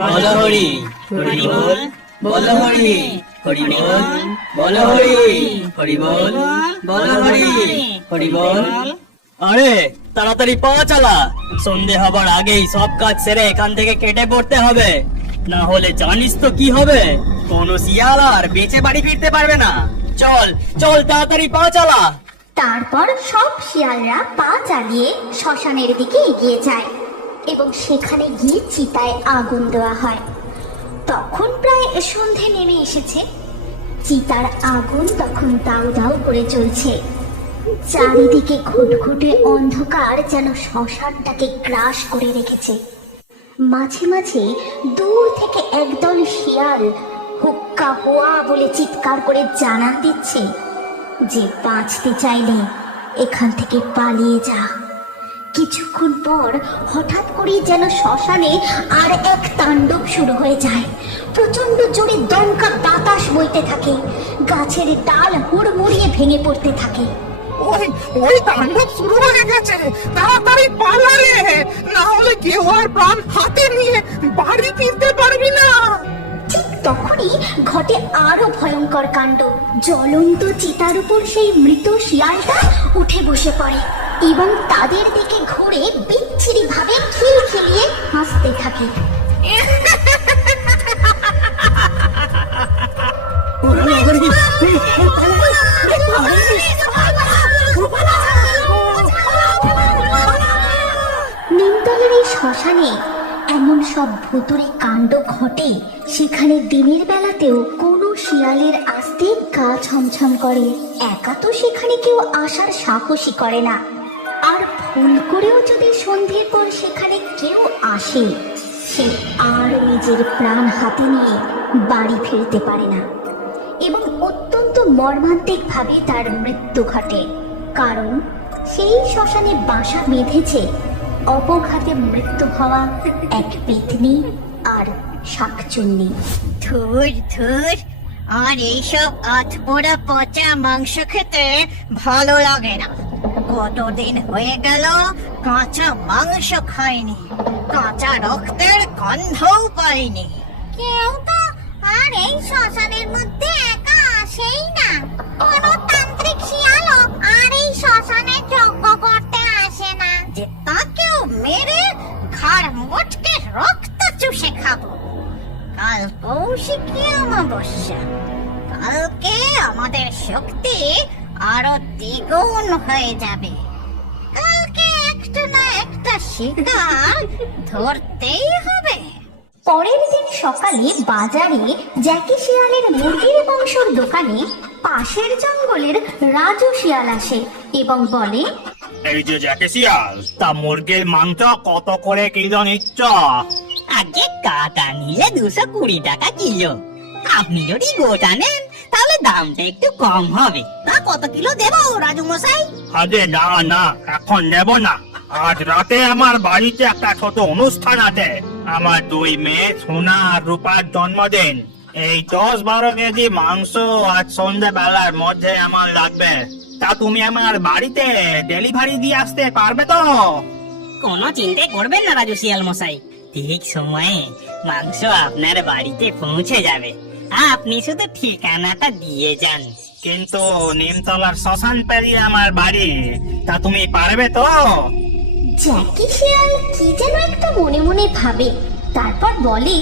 বলো হরি হরি বল, বলো হরি হরি বল, বলো হরি হরি বল, বলো হরি হরি বল। আরে তাড়াতাড়ি পা চালা, সন্ধে হবার আগেই সব কাজ সেরে এখান থেকে কেটে পড়তে হবে, না হলে জানিস তো কি হবে, কোনো শিয়াল আর বেঁচে বাড়ি ফিরতে পারবে না। চল চল তাড়াতাড়ি পা চালা। তারপর সব শিয়ালরা পা চালিয়ে শ্মশানের দিকে এগিয়ে যায় এবং সেখানে গিয়ে চিতায় আগুন দেওয়া হয়। তখন প্রায় সন্ধে নেমে এসেছে। চিতার আগুন তখন দাউ দাউ করে চলছে। চারিদিকে ঘুটঘুটে অন্ধকার যেন শ্মশানটাকে গ্রাস করে রেখেছে। মাঝে মাঝে দূর থেকে একদল শিয়াল হুক্কা হোয়া বলে চিৎকার করে জানান দিচ্ছে যে বাঁচতে চাইলে এখান থেকে পালিয়ে যা। কিছুক্ষণ পর হঠাৎ করেই যেন শ্মশানে আর এক তাণ্ডব শুরু হয়ে যায়। প্রচন্ড জোরে দমকা বাতাস বইতে থাকে, গাছের ডাল হুড়মুড়িয়ে ভেঙে পড়তে থাকে। ওই ওই তাণ্ডব শুরু হয়ে গেছে, তাড়াতাড়ি পালা রে, না হলে কেউ আর প্রাণ হাতে নিয়ে বাড়ি ফিরতে পারবি না। ঠিক তখনই ঘটে আরো ভয়ঙ্কর কাণ্ড। জ্বলন্ত চিতার উপর সেই মৃত শিয়ালটা উঠে বসে পড়ে এবং তাদের দিকে ঘুরে বিচ্ছিরি ভাবে খিলখিলিয়ে হাসতে থাকে। নিমতলের এই শ্মশানে এমন সব ভুতুড়ে কাণ্ড ঘটে, সেখানে দিনের বেলাতেও কোনো শিয়ালের আসতে গা ছমছম করে। একা তো সেখানে কেউ আসার সাহসই করে না, আর ভুল করেও যদি সন্ধ্যের পর সেখানে কেউ আসে, সে আর নিজের প্রাণ হাতে নিয়ে বাড়ি ফিরতে পারে না এবং অত্যন্ত মর্মান্তিক ভাবে তার মৃত্যু ঘটে। কারণ সেই শ্মশানে বাসা বেঁধেছে অপঘাতে মৃত্যু হওয়া এক পেতনি আর শাকচুন্নি। ধুর ধুর, আর এইসব আধপোড়া পচা মাংস খেতে ভালো লাগে না। কতদিন হয়ে গেল কাঁচা মাংস খাইনি, কাঁচা রক্তের গন্ধও পাইনি। কেউ তো আর এই শ্মশানের মধ্যে একা আসেই না। কোনো তান্ত্রিক শিয়ালও আর এই শ্মশানে যজ্ঞ করতে আসে না যে তাকেও মেরে ঘাড় মোটকে রক্ত চুষে খাবো। কাল কৌশিকী অমাবস্যা, কালকে আমাদের শক্তি আরো দ্বিগুণ হয়ে যাবে। কালকে একটা না একটা শিকার ধরতেই হবে। পরের দিন সকালে বাজারে জ্যাকি শিয়ালের মুরগির মাংসর দোকানে পাশের জঙ্গলের রাজু শিয়াল আসে এবং বলে, এই যে জ্যাকি শিয়াল, তা মুরগির মাংস কত করে কিলো নিচ্ছ? আগে কাটা নিলে 220 টাকা কিলো, আপনি যদি গোটা নেন তাহলে দামটা একটু কম হবে। তা কত কিলো দেবো রাজু মশাই? আরে না না, এখন নেব না। আজ রাতে আমার বাড়িতে একটা ছোট অনুষ্ঠান আছে। আমার 2 মেয়ে সোনা আর রূপার জন্মদিন। এই 10-12 কেজি মাংস আজ সন্ধ্যা বেলার মধ্যে আমার লাগবে। তা তুমি আমার বাড়িতে ডেলিভারি দিয়ে আসতে পারবে তো? কোনো চিন্তা করবেন না রাজু শিয়াল মশাই, ঠিক সময়ে মাংস আপনার বাড়িতে পৌঁছে যাবে। আপনি শুধু ঠিকানাটা দিয়ে যান। কিন্তু নিমতলার শ্মশান পেরিয়ে আমার বাড়ি, তা তুমি পারবে তো? জ্যাকি শিয়াল কি যেন একটা মনে মনে ভাবে, তারপর বলে,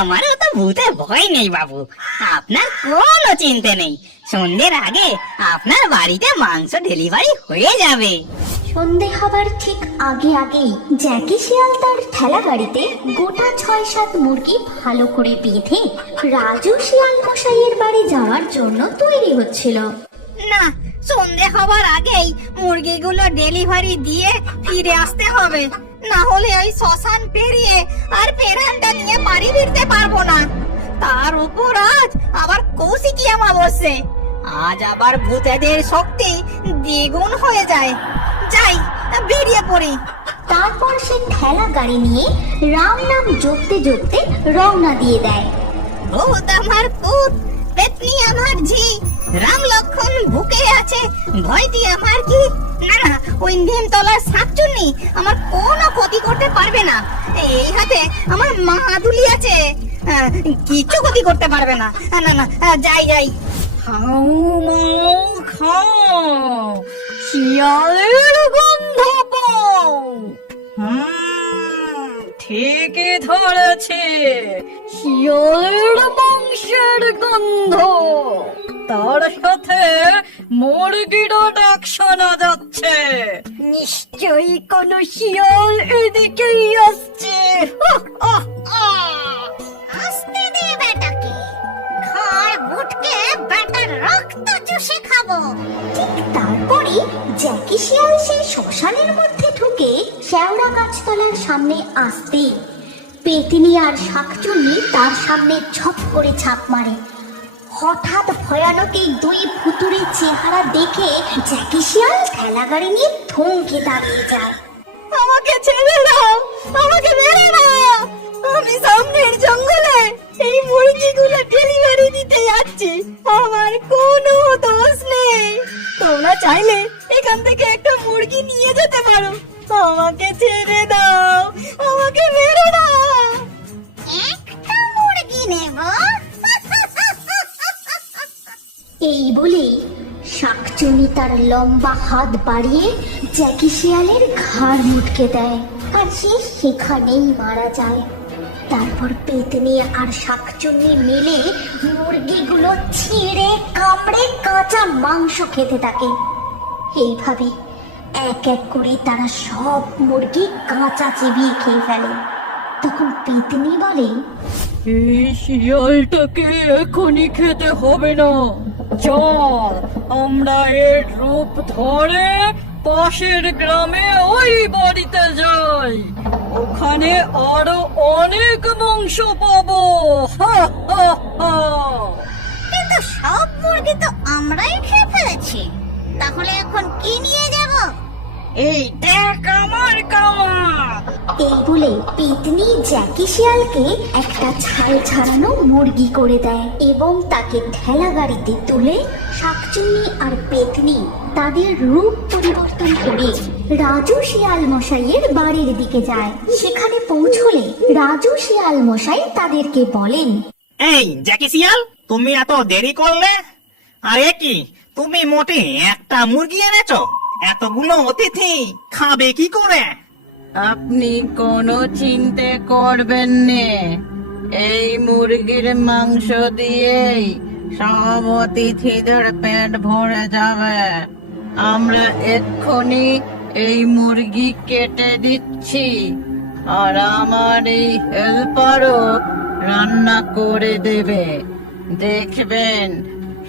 আমারও তো ভূতে ভয় নেই বাবু, আপনার কোনো চিন্তা নেই। সন্ধ্যের আগে আপনার বাড়িতে মাংস ডেলিভারি হয়ে যাবে। সন্ধে হবার ঠিক আগে আগেই জ্যাকি শিয়াল তার ঠেলা গাড়িতে গোটা 6-7 মুরগি ভালো করে বেঁধে রাজু শিয়াল মশাইয়ের বাড়ি যাওয়ার জন্য তৈরি হচ্ছিল। না, সন্ধে হবার আগেই মুরগিগুলো ডেলিভারি দিয়ে ফিরে আসতে হবে, না হলে ওই শ্মশান পেরিয়ে আর পেরানটা নিয়ে বাড়ি ফিরতে পারবো না। তার উপর আজ আবার কৌশিকী অমাবস্যা, আজ আবার ভূতেদের শক্তি দ্বিগুণ হয়ে যায়। যাই, বেরিয়ে পড়ি। তারপর সে ঠেলা গাড়ি নিয়ে রাম নাম জপতে জপতে রওনা দিয়ে দেয়। ভূত আমার পুত, পেতনি আমার ঝি, রাম লক্ষণ বুকে আছে, ভয়টি আমার কি? না না, ওই নিমতলার শাকচুন্নি আমার কোনো ক্ষতি করতে পারবে না। এই হাতে আমার মা দুলি আছে, কিচ্ছু ক্ষতি করতে পারবে না। না না, যাই যাই। খাও মাও খাও, শিয়ালের গন্ধ পাও। ঠিকই ধরেছে, শিয়ালের মাংসের গন্ধ, তার সাথে মুরগিরও ডাক শোনা যাচ্ছে। নিশ্চয়ই কোন শিয়াল এদিকেই আসছে। আসতে দে বেটাকে, ঘাড় মুটকে বেটার রক্ত চুষে খাবো। ঠিক তারপরে জ্যাকি শিয়াল সেই শ্মশানের মধ্যে ঢুকে শেওড়া গাছতলার সামনে আসতেই পেতনি আর শাকচুন্নি তার সামনে ঝপ করে ছাপ মারে। হঠাৎ ভয়ানক এই দুই ভুতুড়ে চেহারা দেখে জ্যাকি শিয়াল ঠেলাগাড়ি নিয়ে থমকে দাঁড়িয়ে যায়। আমাকে ছেড়ে দাও, আমাকে মেরে দাও, আমি সামনের জঙ্গলে এই মুরগিগুলো ডেলিভারি দিতে যাচ্ছি, আমার কোনো দোষ নেই। তোমরা চাইলে এখান থেকে একটা মুরগি নিয়ে যেতে পারো, আমাকে ছেড়ে দাও, আমাকে মেরে দাও। একটা মুরগি নেব? এই বলেই শাকচুন্নি তার লম্বা হাত বাড়িয়ে জ্যাকি শিয়ালের ঘাড় মুটকে দেয়, আর সে সেখানেই মারা যায়। তারপর পেতনি আর শাকচুন্নি মিলে মুরগিগুলো ছিঁড়ে কামড়ে কাঁচা মাংস খেতে থাকে। এইভাবে এক এক করে তারা সব মুরগি কাঁচা চিবিয়ে খেয়ে ফেলে। তখন পেতনি বলে, এই শিয়ালটাকে এখনই খেতে হবে না, চল আমরা এর রূপ ধরে পাশের গ্রামে ওই বাড়িতে যাই, ওখানে আরো অনেক মাংস পাবো। হা হা হা। কিন্তু সব মুরগি তো আমরাই খেয়ে ফেলেছি, তাহলে এখন কি নিয়ে যাব? এই দেখ আমার কামার। এই বলে পেতনি জ্যাকি শিয়ালকে একটা ছাল ছাড়ানো মুরগি করে দেয় এবং তাকে ঠেলা গাড়িতে তুলে শাকচুন্নি আর পেতনি তাদের রূপ পরিবর্তন করে রাজু শিয়াল মশাইয়ের বাড়ির দিকে যায়। সেখানে পৌঁছলে রাজু শিয়াল মশাই তাদেরকে বলেন, এই জ্যাকি শিয়াল, তুমি এত দেরি করলে? আরে কি, তুমি মোটে একটা মুরগি এনেছো? এতগুলো অতিথি খাবে কি করে? আপনি কোনো চিন্তা করবেন না, এই মুরগির মাংস দিয়েই সব অতিথিদের পেট ভরে যাবে। আমরা এক্ষুনি এই মুরগি কেটে দিচ্ছি, আর আমার এই হেল্পারও রান্না করে দেবে। দেখবেন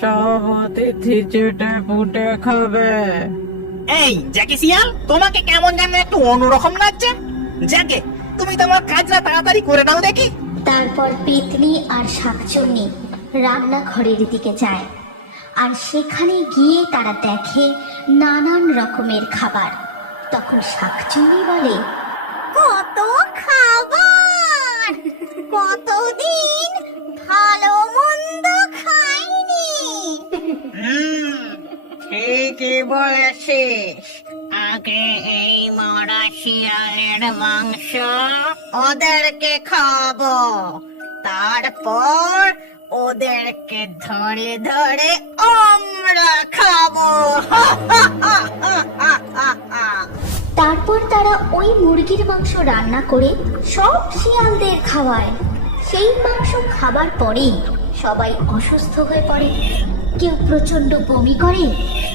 সব অতিথি চেটে পুটে খাবে। এই জ্যাকি শিয়াল, তোমাকে কেমন যেন একটু অন্যরকম লাগছে। জ্যাকে, তুমি তোমার কাজটা তাড়াতাড়ি করে নাও দেখি। তারপর পেতনি আর শাকচুন্নি রান্নাঘরের দিকে যায়, আর সেখানে গিয়ে তারা দেখে নানান রকমের খাবার। তখন শাকচুন্নি বলে, কত খাবার, কতদিন ভালো মন্দ খাইনি। ঠিকই বলেছিস, আগে এই মরা শিয়ালের মাংস ওদেরকে খাবো, তারপর ওদেরকে ধরে ধরে আমরা খাবো। তারপর তারা ওই মুরগির মাংস রান্না করে সব শিয়ালদের খাওয়ায়। সেই মাংস খাবার পরেই সবাই অসুস্থ হয়ে পড়ে। কেউ প্রচন্ড বমি করে,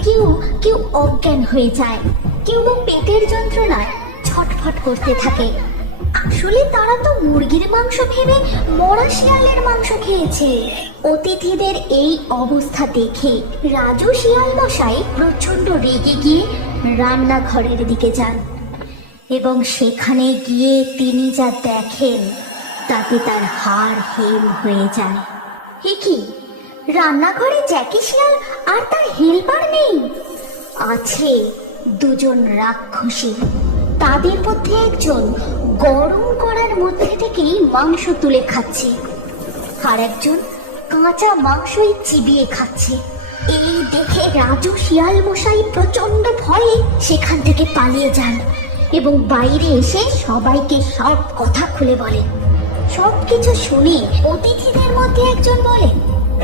কেউ কেউ অজ্ঞান হয়ে যায়, কেউ বা পেটের যন্ত্রণায় ছটফট করতে থাকে। আসলে তারা তো মুরগির মাংস ভেবে মরা শিয়ালের মাংস খেয়েছে। অতিথিদের এই অবস্থা দেখে রাজু শিয়াল মশাই প্রচন্ড রেগে গিয়ে রান্নাঘরের দিকে যান, এবং সেখানে গিয়ে তিনি যা দেখেন তাতে তার হাড় হিম হয়ে যায়। এ কি, রান্নাঘরে জ্যাকি শিয়াল আর তার হেল্পার নেই, আছে দুজন রাক্ষসী। তাদের মধ্যে একজন গরম করার মধ্যে থেকেই মাংস তুলে খাচ্ছে, আর একজন কাঁচা মাংসই চিবিয়ে খাচ্ছে। এই দেখে রাজু শিয়াল মশাই প্রচন্ড ভয়ে সেখান থেকে পালিয়ে যান এবং বাইরে এসে সবাইকে সব কথা খুলে বলেন। সবকিছু শুনে অতিথিদের মধ্যে একজন বলেন,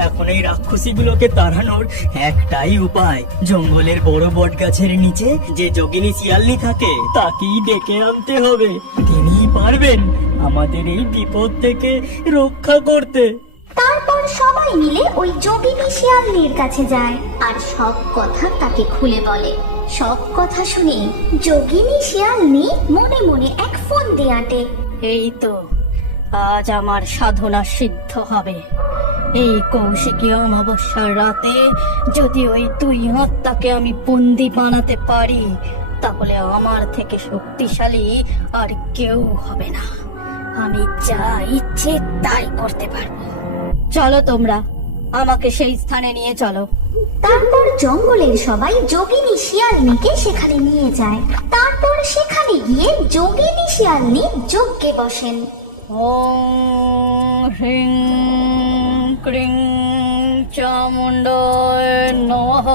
এখন এই রাক্ষসীগুলোকে তাড়ানোর একটাই উপায়, জঙ্গলের বড় বট গাছের নিচে যে যোগিনী শিয়ালনি থাকে তাকেই ডেকে আনতে হবে। তিনিই পারবেন আমাদের এই বিপদ থেকে রক্ষা করতে। তারপর সবাই মিলে ওই যোগিনী শিয়ালনির কাছে যায় আর সব কথা তাকে খুলে বলে। সব কথা শুনে যোগিনী শিয়ালনি মনে মনে এক ফোন দিয়ে আঁটে। এই তো আজ আমার সাধনা সিদ্ধ হবে। এই কৌশিকী অমাবস্যার রাতে যদি ওই দুই আত্মাকে আমি বন্দি বানাতে পারি, তাহলে আমার থেকে শক্তিশালী আর কেউ হবে না। আমি যা ইচ্ছে তাই করতে পারবো। চলো তোমরা, আমাকে সেই স্থানে নিয়ে চলো। তারপর জঙ্গলের সবাই যোগিনী শিয়ালনিকে সেখানে নিয়ে যায়। তারপর সেখানে গিয়ে যোগিনী শিয়ালনি যজ্ঞে বসেন। ওম হ্রিং ক্রিং চামুণ্ডায় নমঃ।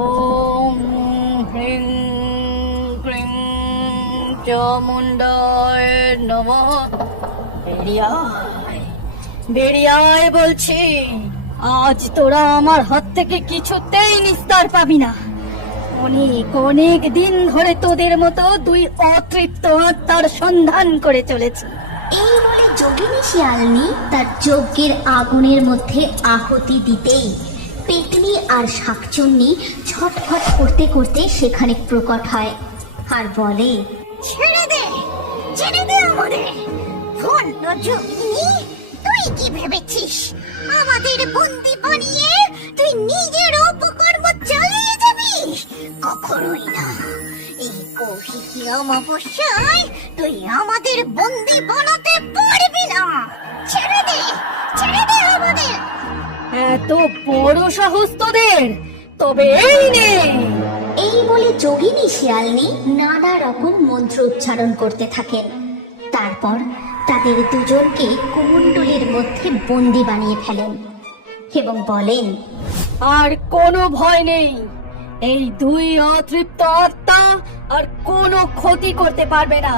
ওম হ্রিং ক্রিং চামুণ্ডায় নমঃ। বেরিয়ে আয়, বেরিয়ে আয় বলছি। আজ তোরা আমার হাত থেকে কিছুতেই নিস্তার পাবি না। অনেক অনেক দিন ধরে তোদের মতো দুই অতৃপ্ত আত্মার সন্ধান করে চলেছি। এই বলে যোগিনী শিয়ালনি তার যজ্ঞের আগুনের মধ্যে আহুতি দিতেই পেতনি আর শাকচুন্নি ছটফট করতে করতে সেখানে প্রকট হয় আর বলে, ছেড়ে দে, ছেড়ে দে আমাদের। ভণ্ড যোগিনী, তুই কি ভেবেছিস আমাদের বন্দি বানিয়ে তুই নিজের অপকর্ম চালিয়ে যাবি? কখনোই না। এই কৌশিকী অমাবস্যায় তুই আমাদের বন্দি বানাতে পারবি না। ছেড়ে দে, ছেড়ে দে আমাদের। এত বড় সাহস তোদের? তবে এই নে। এই বলে যোগিনী শিয়ালনি নানা রকম মন্ত্র উচ্চারণ করতে থাকেন। তারপর তাদের দুজনকে কুমণ্ডলীর মধ্যে বন্দি বানিয়ে ফেলেন এবং বলেন, আর কোনো ভয় নেই। এই দুই অতৃপ্ত আত্মা আর কোনো ক্ষতি করতে পারবে না।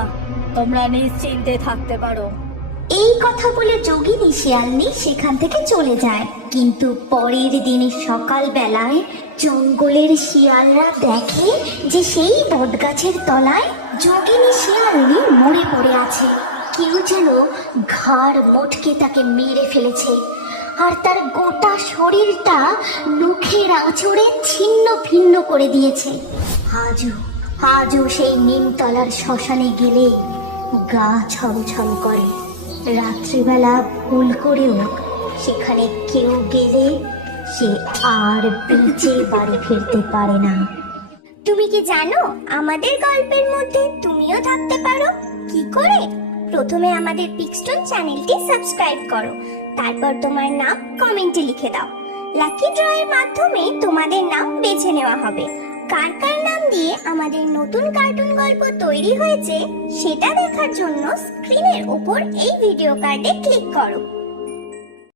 তোমরা নিশ্চিন্তে থাকতে পারো। এই কথা বলে যোগিনী শিয়ালনি সেখান থেকে চলে যায়। কিন্তু পরের দিনে সকাল বেলায় জঙ্গলের শিয়ালরা দেখে যে সেই বটগাছের তলায় যোগিনী শিয়ালনি মরে পড়ে আছে। কেউ যেন ঘাড় মোটকে তাকে মেরে ফেলেছে আর তার গোটা শরীরটা নখের আঁচড়ে ছিন্ন ভিন্ন করে দিয়েছে। আজও সেই নিমতলার শ্মশানে গেলে গা ছমছম করে। রাত্রিবেলা ভুল করেও সেখানে কেউ গেলে সে আর বেঁচে বাড়ি ফিরতে পারে না। তুমি কি জানো আমাদের গল্পের মধ্যে তুমিও থাকতে পারো? কি করে? প্রথমে আমাদের পিক্সটন চ্যানেলটি সাবস্ক্রাইব করো, তারপর তোমার নাম কমেন্টে লিখে দাও। লাকি ড্রয়ের মাধ্যমে তোমাদের নাম বেছে নেওয়া হবে। কার কার নাম দিয়ে আমাদের নতুন কার্টুন গল্প তৈরি হয়েছে সেটা দেখার জন্য স্ক্রিনের উপর এই ভিডিও কার্ডে ক্লিক করো।